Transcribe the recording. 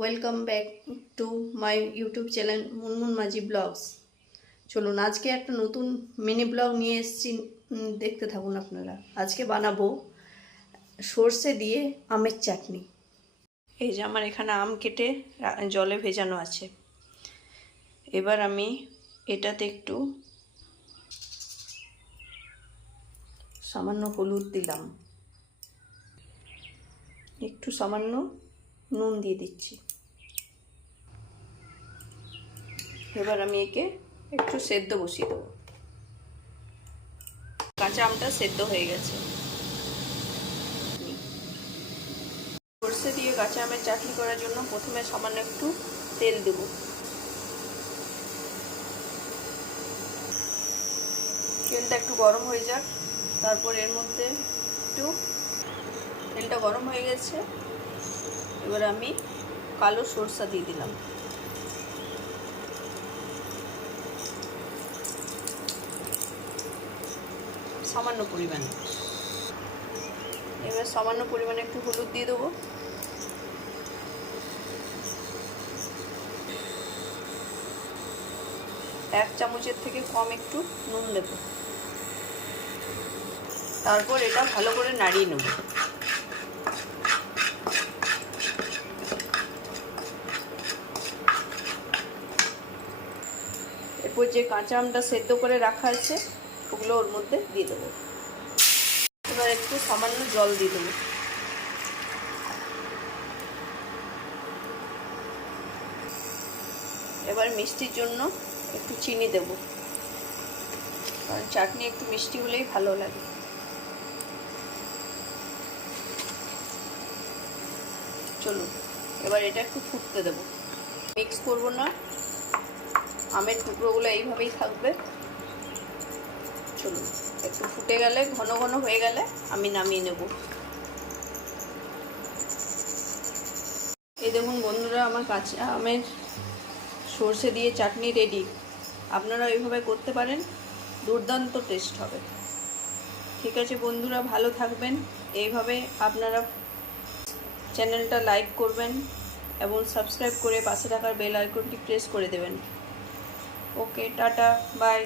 Welcome back to my YouTube channel Munmun Majhi vlogs চলুন, আজকে একটা নতুন মিনি ব্লগ নিয়ে এসেছি। দেখতে থাকুন আপনারা। আজকে বানাবো সর্ষে দিয়ে আমের চাটনি। এই যে আমার এখানে আম কেটে জলে ভেজানো আছে। এবার আমি এটাতে একটু সামান্য হলুদ দিলাম। একটু সামান্য নুন দিয়ে দিচ্ছি। এবার আমি একে একটু সেদ্ধ বসিয়ে দেবো। কাঁচা আমটা সেদ্ধ হয়ে গেছে। সর্ষে দিয়ে কাঁচা আমের চাটনি করার জন্য প্রথমে সামান্য একটু তেল দেব। তেলটা একটু গরম হয়ে যাক। তারপর এর মধ্যে একটু তেলটা গরম হয়ে গেছে। এবার আমি কালো সরষা দিয়ে দিলাম। সামান্য পরিমাণে। এবার সামান্য পরিমাণে একটু হলুদ দিয়ে দেবো। এক চামচের থেকে কম একটু নুন দেব। তারপর এটা ভালো করে নাড়িয়ে নেব। এরপর যে কাঁচা আমটা সেদ্ধ করে রাখা আছে, ওগুলো ওর মধ্যে দিয়ে দেবো। এবার একটু সামান্য জল দিয়ে দেবো। এবার মিষ্টির জন্য একটু চিনি দেব। কারণ চাটনি একটু মিষ্টি হলেই ভালো লাগে। চলুন, এবার এটা একটু ফুটতে দেবো। মিক্স করব না। আমের টুকরোগুলো এইভাবেই থাকবে। চলুন, একটু ফুটে গেলে, ঘন ঘন হয়ে গেলে আমি নামিয়ে নেব। এই দেখুন বন্ধুরা, আমার কাঁচা আমের সর্ষে দিয়ে চাটনি রেডি আপনারা এইভাবে করতে পারেন, দুর্দান্ত টেস্ট হবে। ঠিক আছে বন্ধুরা, ভালো থাকবেন। এইভাবে আপনারা চ্যানেলটা লাইক করবেন এবং সাবস্ক্রাইব করে পাশে থাকার বেল আইকনটি প্রেস করে দেবেন। Okay tata bye.